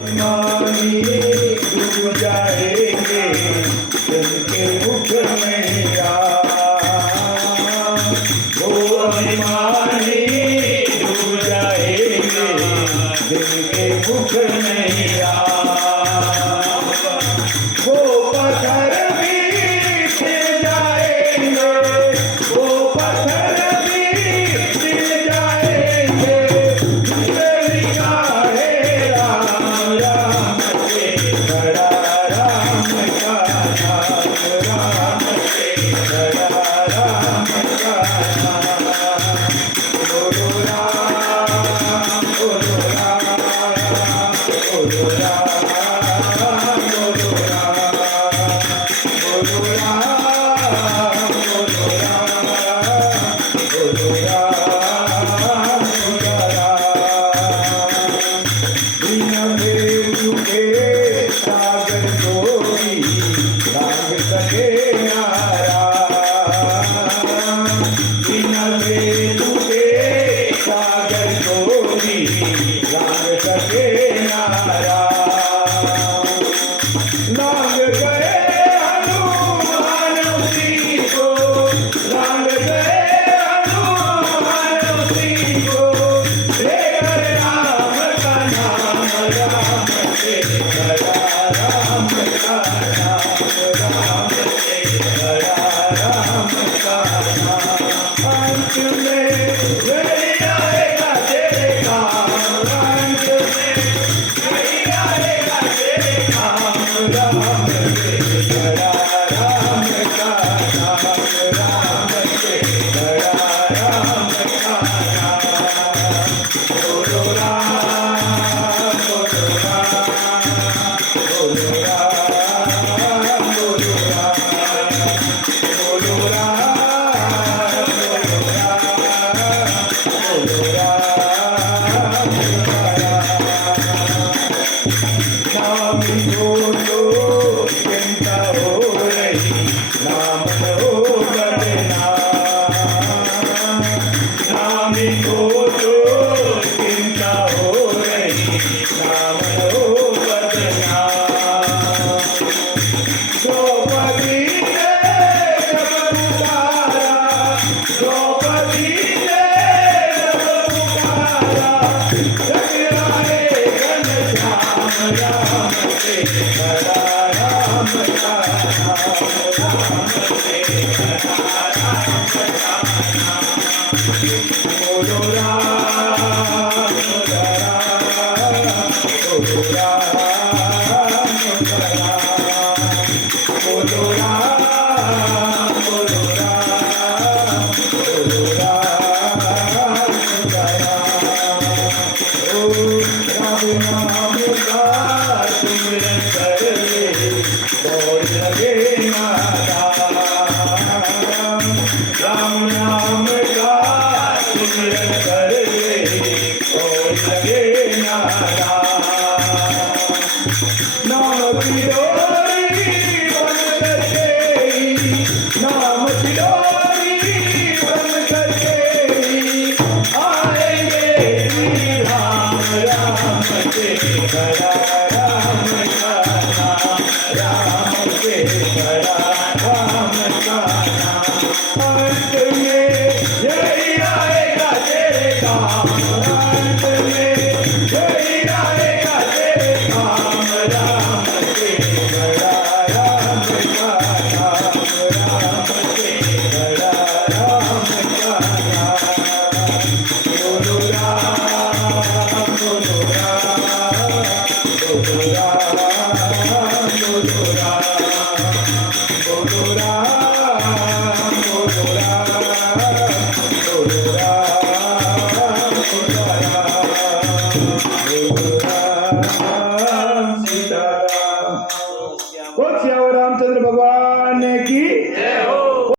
मानी डूब जाएंगे जिनके मुख में वो अभिमानी डूब जाएंगे जिनके मुख में वो पत्थर भी खिल जाएंगे, वो पत्थर भी खिल जाएंगे। लिखा है राम राम से बड़ा राम का नाम, राम से बड़ा राम का नाम। बोलो राम, बोलो राम, बोलो राम, बोलो राम, बोलो राम, बोलो राम, बोलो राम, बोलो राम। बिन भेद के सागर कोई लांघ सके नारा, बिन भेद के सागर कोई लांघ सके नारा। लांघ गए हनुमान उसी को, लांघ गए हनुमान उसी को, लेकर राम का नाम, राम से बड़ा राम का नाम, राम से बड़ा राम का नाम। अंत में वही आएगा तेरे काम, अंत में वही आएगा तेरे काम। राम से बड़ा राम का नाम, राम से बड़ा राम का नाम। बोलो राम, बोलो राम, बोलो राम, बोलो राम, बोलो राम, बोलो राम, बोलो राम। नाम बोलो चिंता हो रही, नाम हो बदनाम। नाम बोलो चिंता हो रही, नाम हो बदनाम। द्रौपदी ने जब पुकारा, द्रौपदी ने जब पुकारा, जगराए घनश्याम, राम से बड़ा राम का नाम, राम से बड़ा राम का नाम। बोलो राम, बोलो राम, बोलो राम।